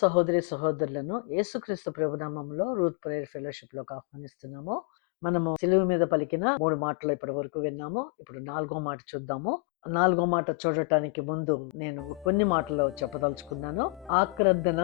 సహోదరి సహోదరులను యేసుక్రీస్తు ప్రభునామంలో రూత్ ప్రేయర్ ఫెలోషిప్ లోకి ఆహ్వానిస్తున్నాము. మనము సిలువ మీద పలికిన 3 మాటలు ఇప్పటి వరకు విన్నాము. ఇప్పుడు 4వ మాట చూద్దాము. 4వ మాట చూడటానికి ముందు నేను కొన్ని మాటలు చెప్పదలుచుకున్నాను. ఆక్రందన,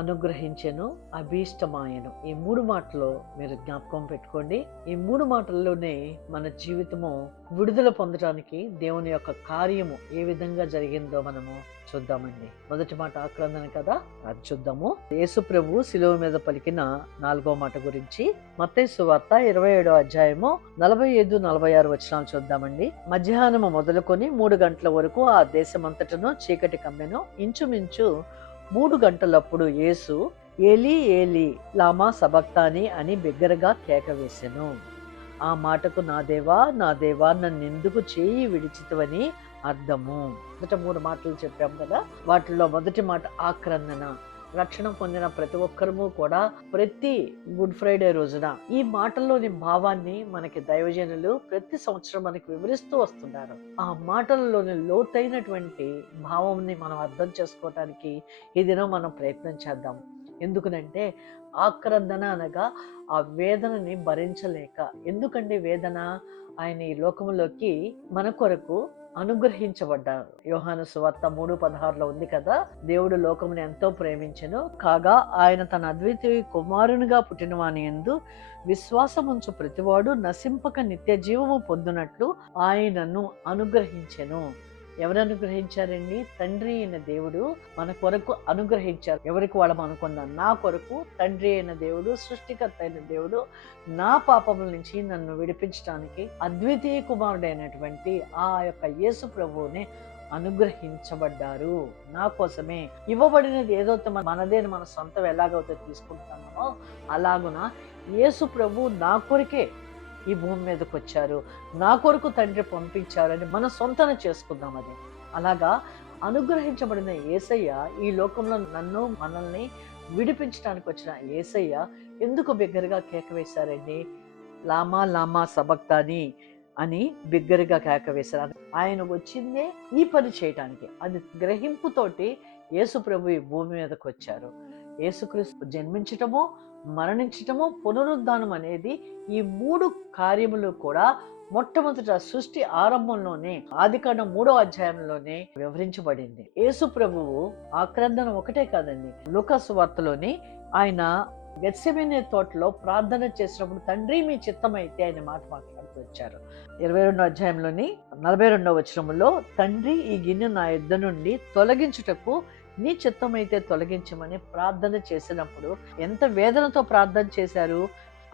అనుగ్రహించెను, అభీష్టమాయెను. ఈ 3 మాటలు మీరు జ్ఞాపకం పెట్టుకోండి. ఈ 3 మాటల్లోనే మన జీవితము విడుదల పొందడానికి దేవుని యొక్క కార్యము ఏ విధంగా జరిగిందో మనము చూద్దామండి. మొదటి మాట ఆక్రందన కదా, అది చూద్దాము. యేసు ప్రభు శిలువ మీద పలికిన 4వ మాట గురించి మత్తయి సువార్త 27వ అధ్యాయము 45-46 వచనాలు చూద్దామండి. మధ్యాహ్నము మొదలుకొని 3 గంటల వరకు ఆ దేశమంతటను చీకటి కమ్మెను. ఇంచుమించు 3 గంటలప్పుడు యేసు ఏలీ ఏలీ లామా సబక్తాని అని బిగ్గరగా కేక వేసెను. ఆ మాటకు నా దేవా నా దేవా నన్నెందుకు చేయి విడిచితివని అర్థము. మొదట 3 మాటలు చెప్పాం కదా, వాటిలో మొదటి మాట ఆక్రందన. రక్షణ పొందిన ప్రతి ఒక్కరము కూడా ప్రతి గుడ్ ఫ్రైడే రోజున ఈ మాటల్లోని భావాన్ని మనకి దైవజనులు ప్రతి సంవత్సరం మనకి వివరిస్తూ వస్తున్నారు. ఆ మాటలలోని లోతైనటువంటి భావంని మనం అర్థం చేసుకోవటానికి ఈ దినం మనం ప్రయత్నం చేద్దాం. ఎందుకనంటే ఆక్రందన అనగా ఆ వేదనని భరించలేక. ఎందుకండి వేదన? ఆయన ఈ లోకంలోకి మన కొరకు అనుగ్రహించబడ్డారు. యోహాను సువార్త 3:16లో ఉంది కదా, దేవుడు లోకమును ఎంతో ప్రేమించెను కాగా ఆయన తన అద్వితీయ కుమారునిగా పుట్టిన వాని యందు విశ్వాసముంచు ప్రతివాడు నశింపక నిత్య జీవము పొందునట్లు ఆయనను అనుగ్రహించెను. ఎవరు అనుగ్రహించారండి? తండ్రి అయిన దేవుడు మన కొరకు అనుగ్రహించారు. ఎవరికి వాళ్ళం అనుకుందాం. నా కొరకు తండ్రి అయిన దేవుడు, సృష్టికర్త అయిన దేవుడు నా పాపముల నుంచి నన్ను విడిపించడానికి అద్వితీయ కుమారుడైనటువంటి ఆ యొక్క యేసు ప్రభువుని అనుగ్రహించబడ్డారు. నా కోసమే ఇవ్వబడినది ఏదో మనదేని మన సొంతం ఎలాగైతే తీసుకుంటున్నామో అలాగున యేసు ప్రభు నా కొరికే ఈ భూమి మీదకి వచ్చారు, నా కొరకు తండ్రి పంపించారని మన సొంతన చేసుకుందాం. అది అలాగా అనుగ్రహించబడిన యేసయ్య ఈ లోకంలో నన్ను మనల్ని విడిపించడానికి వచ్చిన యేసయ్య ఎందుకు బిగ్గరగా కేక వేశారండి? లామా లామా సబక్తాని అని బిగ్గరగా కేక వేశారు. ఆయన వచ్చిందే ఈ పని చేయటానికి. అది గ్రహింపుతోటి యేసు ప్రభు ఈ భూమి మీదకి వచ్చారు. యేసుక్రీస్తు జన్మించటము, మరణించటము, పునరుద్ధానం అనేది ఈ 3 కార్యములు కూడా మొట్టమొదట సృష్టి ఆరంభంలోనే ఆదికాండం 3వ అధ్యాయంలోనే వివరించబడింది. యేసు ప్రభువు ఆక్రందన ఒకటే కాదండి, లూకా సువార్తలోని ఆయన గెత్సెమనే తోటలో ప్రార్థన చేసినప్పుడు తండ్రి మీ చిత్తమైతే ఆయన మాట మాట్లాడుతూ వచ్చారు. 22వ అధ్యాయంలోని 42వ వచనంలో తండ్రి ఈ గిన్నె నా యొద్ద నుండి తొలగించుటకు నీ చిత్తమైతే తొలగించమని ప్రార్థన చేసినప్పుడు ఎంత వేదనతో ప్రార్థన చేశారు.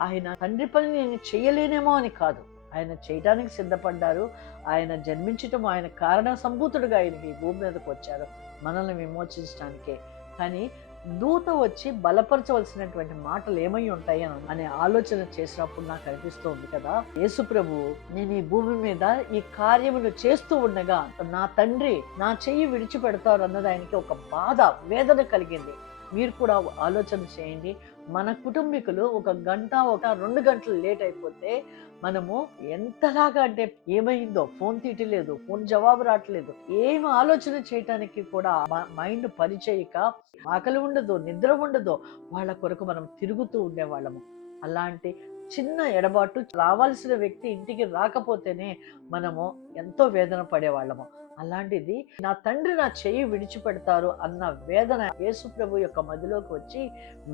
ఆయన తండ్రి పని నేను చేయలేనేమో అని కాదు, ఆయన చేయడానికి సిద్ధపడ్డారు. ఆయన జన్మించటం, ఆయన కారణ సంభూతుడుగా ఆయనకి ఈ భూమి మీదకి వచ్చారు మనల్ని విమోచించడానికే. కానీ దూత వచ్చి బలపరచవలసినటువంటి మాటలు ఏమై ఉంటాయి అనే ఆలోచన చేసినప్పుడు నాకు అనిపిస్తుంది కదా, యేసు ప్రభు నేను ఈ భూమి మీద ఈ కార్యములు చేస్తూ ఉండగా నా తండ్రి నా చెయ్యి విడిచిపెడతారు అన్నది ఆయనకి ఒక బాధ, వేదన కలిగింది. మీరు కూడా ఆలోచన చేయండి. మన కుటుంబీకులు 1 గంట 2 గంటలు లేట్ అయిపోతే మనము ఎంతలాగా అంటే ఏమైందో, ఫోన్ తీయట్లేదు, ఫోన్ జవాబు రావట్లేదు, ఏం ఆలోచన చేయటానికి కూడా మైండ్ పనిచేయక ఆకలి ఉండదు, నిద్ర ఉండదు, వాళ్ళ కొరకు మనం తిరుగుతూ ఉండేవాళ్ళము. అలాంటి చిన్న ఎడబాటు, రావాల్సిన వ్యక్తి ఇంటికి రాకపోతేనే మనము ఎంతో వేదన పడేవాళ్ళము. అలాంటిది నా తండ్రి నా చెయ్యి విడిచిపెడతారు అన్న వేదన యేసు ప్రభు యొక్క మదిలోకి వచ్చి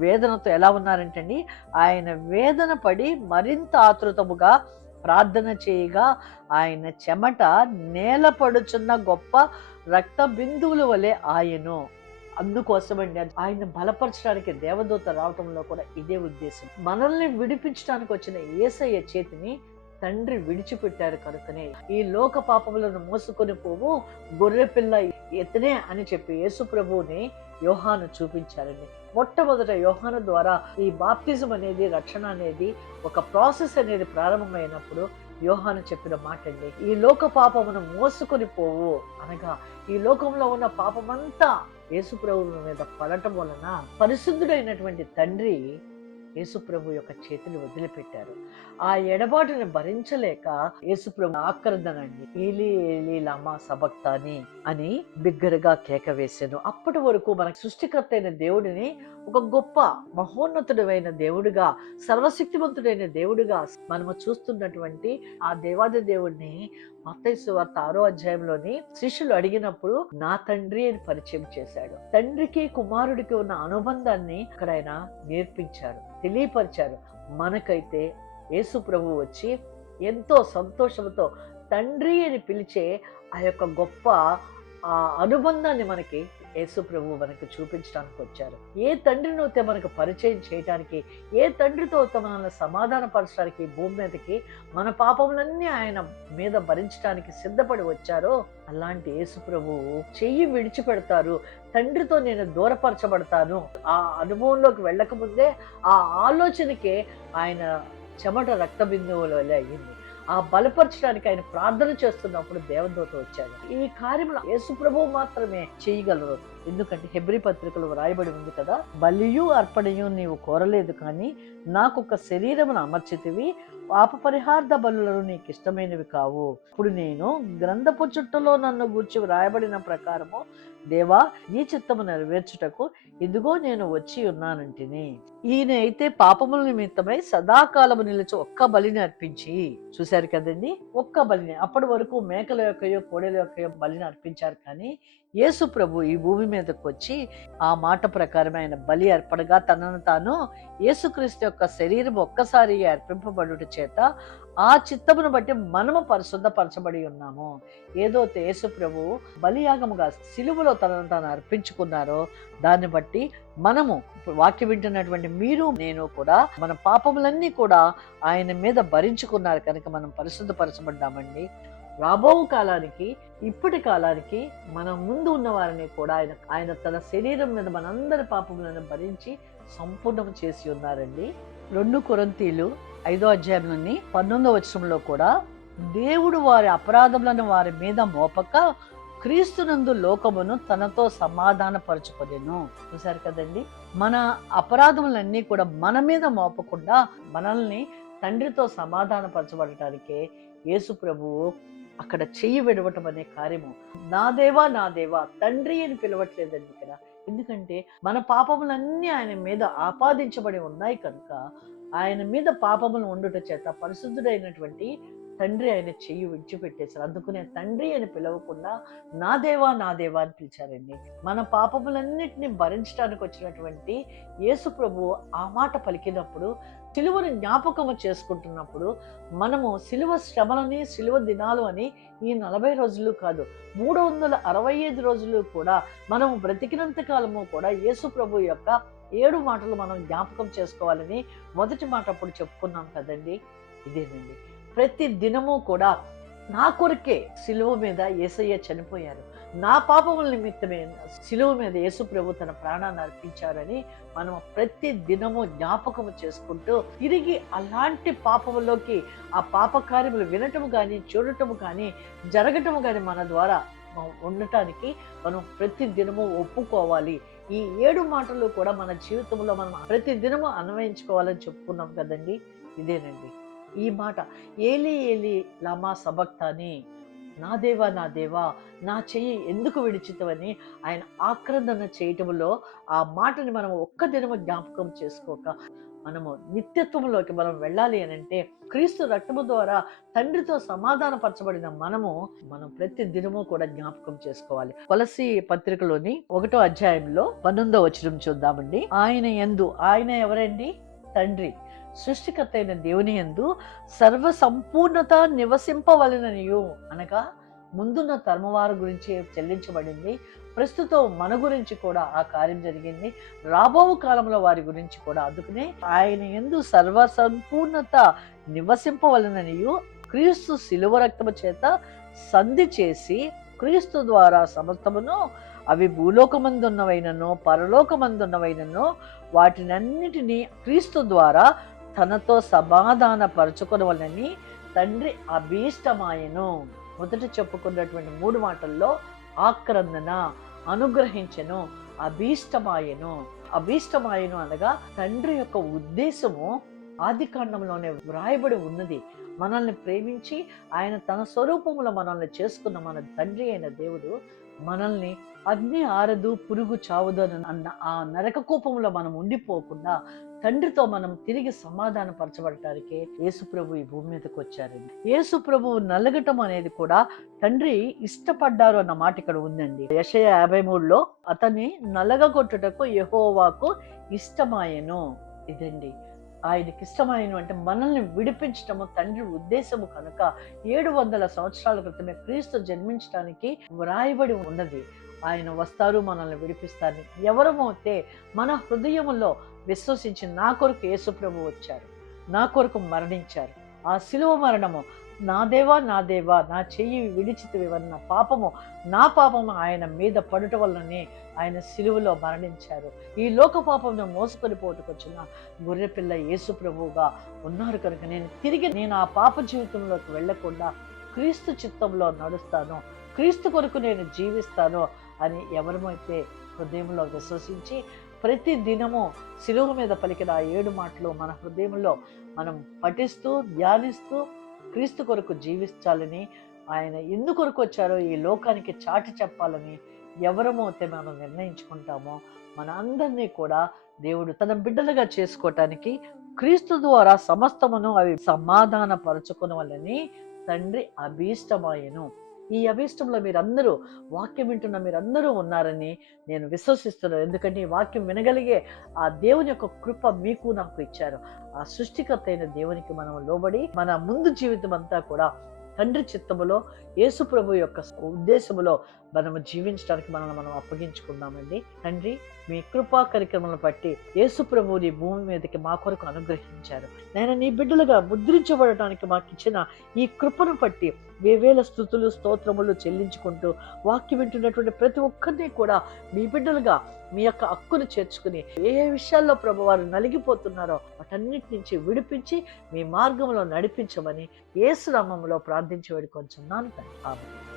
వేదనతో ఎలా ఉన్నారంటండి, ఆయన వేదన పడి మరింత ఆతృతముగా ప్రార్థన చేయగా ఆయన చెమట నేల పడుచున్న గొప్ప రక్త బిందువుల వలె ఆయను. అందుకోసమండి ఆయన బలపరచడానికి దేవదూత రావటంలో కూడా ఇదే ఉద్దేశం. మనల్ని విడిపించడానికి వచ్చిన యేసయ్య చేతిని తండ్రి విడిచిపెట్టారు కనుకనే ఈ లోక పాపములను మోసుకొని పోవు గొర్రె పిల్ల ఎత్తనే అని చెప్పి యేసు ప్రభువుని యోహాను చూపించారండి. మొట్టమొదట యోహాను ద్వారా ఈ బాప్తిజం అనేది, రక్షణ అనేది ఒక ప్రాసెస్ అనేది ప్రారంభమైనప్పుడు యోహాను చెప్పిన మాట అండి, ఈ లోక పాపమును మోసుకొని పోవు అనగా ఈ లోకంలో ఉన్న పాపమంతా యేసు ప్రభువు మీద పడటం వలన పరిశుద్ధుడైనటువంటి తండ్రి యేసుప్రభు యొక్క చేతిని వదిలిపెట్టారు. ఆ ఎడబాటుని భరించలేక యేసుప్రభు ఆక్రందనండి, ఏలీ ఏలీ లమా సబక్తాని అని బిగ్గరగా కేక వేశాను. అప్పటి వరకు మన సృష్టికర్త అయిన దేవుడిని ఒక గొప్ప మహోన్నతుడైన దేవుడిగా, సర్వశక్తివంతుడైన దేవుడిగా మనము చూస్తున్నటువంటి ఆ దేవాది దేవుడిని మత్తయి సువార్త 6వ అధ్యాయంలోని శిష్యులు అడిగినప్పుడు నా తండ్రి అని పరిచయం చేశాడు. తండ్రికి కుమారుడికి ఉన్న అనుబంధాన్ని అక్కడ ఆయన నేర్పించారు, తెలియపరిచారు. మనకైతే యేసు ప్రభు వచ్చి ఎంతో సంతోషంతో తండ్రి అని పిలిచే ఆ యొక్క గొప్ప అనుబంధాన్ని మనకి యేసు ప్రభు మనకి చూపించడానికి వచ్చారు. ఏ తండ్రిని అయితే మనకు పరిచయం చేయడానికి, ఏ తండ్రితో మనల్ని సమాధానపరచడానికి భూమి మీదకి మన పాపములన్నీ ఆయన మీద భరించడానికి సిద్ధపడి వచ్చారో, అలాంటి యేసు ప్రభువు చెయ్యి విడిచిపెడతారు, తండ్రితో నేను దూరపరచబడతాను, ఆ అనుభవంలోకి వెళ్ళకముందే ఆ ఆలోచనకే ఆయన చెమట రక్త బిందువుల వల్ల అయ్యింది. ఆ బలపరచడానికి ఆయన ప్రార్థన చేస్తున్నప్పుడు దేవదూత వచ్చాడు. ఈ కార్యములు యేసు ప్రభువు మాత్రమే చేయగలరు. ఎందుకంటే హెబ్రీ పత్రికలో వ్రాయబడి ఉంది కదా, బలియు అర్పణయు నీవు కోరలేదు కానీ నాకొక శరీరమును అమర్చితివి, పాప పరిహార్థ బలులను నీకు ఇష్టమైనవి కావు. ఇప్పుడు నేను గ్రంథపు చుట్టలో నన్ను గూర్చి వ్రాయబడిన ప్రకారము దేవా నీ చిత్తము నెరవేర్చుటకు ఇదిగో నేను వచ్చి ఉన్నానంటిని. ఈయన అయితే పాపముల నిమిత్తమై సదాకాలము నిలిచి ఒక్క బలిని అర్పించి, చూశారు కదండి, ఒక్క బలిని. అప్పటి వరకు మేకల యొక్కయో కోడెల యొక్కయో బలిని అర్పించారు. కానీ యేసు ప్రభు ఈ భూమి మీదకి వచ్చి ఆ మాట ప్రకారం ఆయన బలి అర్పణగా తనను తాను యేసుక్రీస్తు యొక్క శరీరం ఒక్కసారి అర్పింపబడుట చేత ఆ చిత్తమును బట్టి మనము పరిశుద్ధపరచబడి ఉన్నాము. ఏదైతే యేసు ప్రభు బలియాగముగా సిలువలో తనను తాను అర్పించుకున్నారో దాన్ని బట్టి మనము వాక్యం వింటున్నటువంటి మీరు నేను కూడా మన పాపములన్నీ కూడా ఆయన మీద భరించుకున్నారు కనుక మనం పరిశుద్ధపరచబడ్డామండి. రాబో కాలానికి, ఇప్పటి కాలానికి మన ముందు ఉన్న వారిని కూడా ఆయన తన శరీరం మీద మనందరి పాపములను భరించి సంపూర్ణం చేసి ఉన్నారండి. 2 కొరింథీలు 5వ అధ్యాయంలోని 19వ వచనంలో కూడా దేవుడు వారి అపరాధములను వారి మీద మోపక క్రీస్తునందు లోకమును తనతో సమాధానపరచుకొనెను. చూశారు కదండి, మన అపరాధములన్నీ కూడా మన మీద మోపకుండా మనల్ని తండ్రితో సమాధానపరచబడటానికే యేసు ప్రభువు అక్కడ చెయ్యి విడవటం అనే కార్యము. నా దేవా నా దేవా, తండ్రి అని పిలవట్లేదండి ఇక్కడ. ఎందుకంటే మన పాపములన్నీ ఆయన మీద ఆపాదించబడి ఉన్నాయి కనుక ఆయన మీద పాపములు ఉండుట చేత పరిశుద్ధుడైనటువంటి తండ్రి ఆయన చెయ్యి విడిచిపెట్టేశారు. అందుకునే తండ్రి అని పిలవకుండా నా దేవా నా దేవా అని పిలిచారండి. మన పాపములన్నిటిని భరించడానికి వచ్చినటువంటి యేసు ప్రభు ఆ మాట పలికినప్పుడు, సిలువను జ్ఞాపకము చేసుకుంటున్నప్పుడు, మనము సిలువ శ్రమలని, సిలువ దినాలు అని ఈ 40 రోజులు కాదు, 365 రోజులు కూడా మనము బ్రతికినంత కాలము కూడా యేసు ప్రభు యొక్క 7 మాటలు మనం జ్ఞాపకం చేసుకోవాలని మొదటి మాట అప్పుడు చెప్పుకున్నాం కదండి. ఇదేనండి, ప్రతి దినము కూడా నా కొరకే సిలువ మీద యేసయ్య చనిపోయారు, నా పాపముల నిమిత్తమే సిలువ మీద యేసు ప్రభు తన ప్రాణాన్ని అర్పించారని మనం ప్రతి దినము జ్ఞాపకము చేసుకుంటూ తిరిగి అలాంటి పాపములోకి, ఆ పాప కార్యములు వినటము కానీ చూడటము కానీ జరగటము కానీ మన ద్వారా ఉండటానికి మనం ప్రతి దినము ఒప్పుకోవాలి. ఈ 7 మాటలు కూడా మన జీవితంలో మనం ప్రతి దినము అన్వయించుకోవాలని చెప్పుకున్నాం కదండి. ఇదేనండి ఈ మాట, ఏలీ ఏలీ లమా సబక్తాని, నా దేవా నా దేవా నా చెయ్యి ఎందుకు విడిచితవని ఆయన ఆక్రందన చేయటంలో ఆ మాటని మనం ఒక్క దినము జ్ఞాపకం చేసుకోక మనము నిత్యత్వంలోకి మనం వెళ్ళాలి అని అంటే, క్రీస్తు రక్తము ద్వారా తండ్రితో సమాధానపరచబడిన మనం ప్రతి దినము కూడా జ్ఞాపకం చేసుకోవాలి. కొలస్సీ పత్రికలోని 1వ అధ్యాయంలో 19వ వచనం చూద్దామండి. ఆయన ఎవరండి? తండ్రి, సృష్టికర్త అయిన దేవుని యందు సర్వ సంపూర్ణత నివసింపవలెననియు, అనగా ముందున్న తరమవారి గురించి చెల్లించబడింది, ప్రస్తుతం మన గురించి కూడా ఆ కార్యం జరిగింది, రాబో కాలంలో వారి గురించి కూడా. అందుకనే ఆయన యందు సర్వ సంపూర్ణత నివసింపవలెననియు క్రీస్తు శిలువ రక్తము చేత సంధి చేసి క్రీస్తు ద్వారా సమస్తమును, అవి భూలోకమందున్నవైనను పరలోకమందున్నవైనను వాటినన్నిటినీ క్రీస్తు ద్వారా తనతో సమాధానపరచుకొనవలెనని తండ్రి అభీష్టమాయెను. మొదట చెప్పుకున్నటువంటి 3 మాటల్లో ఆక్రందన, అనుగ్రహించెను, అభీష్టమాయెను. అభీష్టమాయను అనగా తండ్రి యొక్క ఉద్దేశము ఆది కాండంలోనే వ్రాయబడి ఉన్నది. మనల్ని ప్రేమించి ఆయన తన స్వరూపములో మనల్ని చేసుకున్న మన తండ్రి అయిన దేవుడు మనల్ని అగ్ని ఆరదు పురుగు చావదు అన్న ఆ నరక కూపంలో మనం ఉండిపోకుండా తండ్రితో మనం తిరిగి సమాధాన పరచబడటానికి యేసు ప్రభు ఈ భూమి మీదకి వచ్చారండి. యేసు ప్రభు నలగటం అనేది కూడా తండ్రి ఇష్టపడ్డారు అన్న మాట ఇక్కడ ఉందండి. యెషయా 53లో అతన్ని నలగగొట్టుటకు యెహోవాకు ఇష్టమాయెను. ఇదండి ఆయనకి ఇష్టమైన అంటే మనల్ని విడిపించటము తండ్రి ఉద్దేశము కనుక 700 సంవత్సరాల క్రితమే క్రీస్తు జన్మించడానికి వ్రాయబడి ఉన్నది. ఆయన వస్తారు, మనల్ని విడిపిస్తారు. ఎవరమైతే మన హృదయములో విశ్వసించి నా కొరకు యేసు ప్రభు వచ్చారు, నా కొరకు మరణించారు, ఆ శిలువ మరణము నా దేవా నా దేవా నా చెయ్యి విడిచితివన్న పాపము నా పాపము ఆయన మీద పడుట వల్లనే ఆయన శిలువలో మరణించారు. ఈ లోక పాపమును మోసుకొని పోటుకొచ్చిన గొర్రెపిల్ల యేసు ప్రభువుగా ఉన్నారు కనుక నేను ఆ పాప జీవితంలోకి వెళ్లకుండా క్రీస్తు చిత్తంలో నడుస్తాను, క్రీస్తు కొరకు నేను జీవిస్తాను అని ఎవరమైతే హృదయంలో విశ్వసించి ప్రతి దినము శిలువ మీద పలికిన 7 మాటలు మన హృదయంలో మనం పఠిస్తూ ధ్యానిస్తూ క్రీస్తు కొరకు జీవించాలని, ఆయన ఎందుకొరకు వచ్చారో ఈ లోకానికి చాటి చెప్పాలని ఎవరమైతే మనం నిర్ణయించుకుంటామో మన అందరినీ కూడా దేవుడు తన బిడ్డలుగా చేసుకోవటానికి క్రీస్తు ద్వారా సమస్తమును అవి సమాధాన పరచుకునవలని తండ్రి అభీష్టమాయెను. ఈ అభీష్టంలో మీరందరూ వాక్యం వింటున్న మీరందరూ ఉన్నారని నేను విశ్వసిస్తున్నాను. ఎందుకంటే ఈ వాక్యం వినగలిగే ఆ దేవుని యొక్క కృప మీకు నాకు ఇచ్చారు. ఆ సృష్టికర్త అయిన దేవునికి మనం లోబడి మన ముందు జీవితం అంతా కూడా తండ్రి చిత్తములో యేసు ప్రభు యొక్క ఉద్దేశములో మనము జీవించడానికి మనం అప్పగించుకుందామండి. తండ్రి మీ కృపా కార్యక్రమాలను బట్టి యేసు ప్రభువుని భూమి మీదకి మా కొరకు అనుగ్రహించారు. నేను నీ బిడ్డలుగా ముద్రించబడటానికి మాకు ఇచ్చిన ఈ కృపను బట్టి వేవేల స్తుతులు స్తోత్రములు చెల్లించుకుంటూ వాక్యం వింటున్నటువంటి ప్రతి ఒక్కరిని కూడా మీ బిడ్డలుగా మీ యొక్క హక్కును చేర్చుకుని ఏ విషయాల్లో ప్రభు వారు నలిగిపోతున్నారో వాటన్నిటి నుంచి విడిపించి మీ మార్గంలో నడిపించమని యేసు నామములో ప్రార్థించి వేడుకొంచున్నాను. ఆమేన్.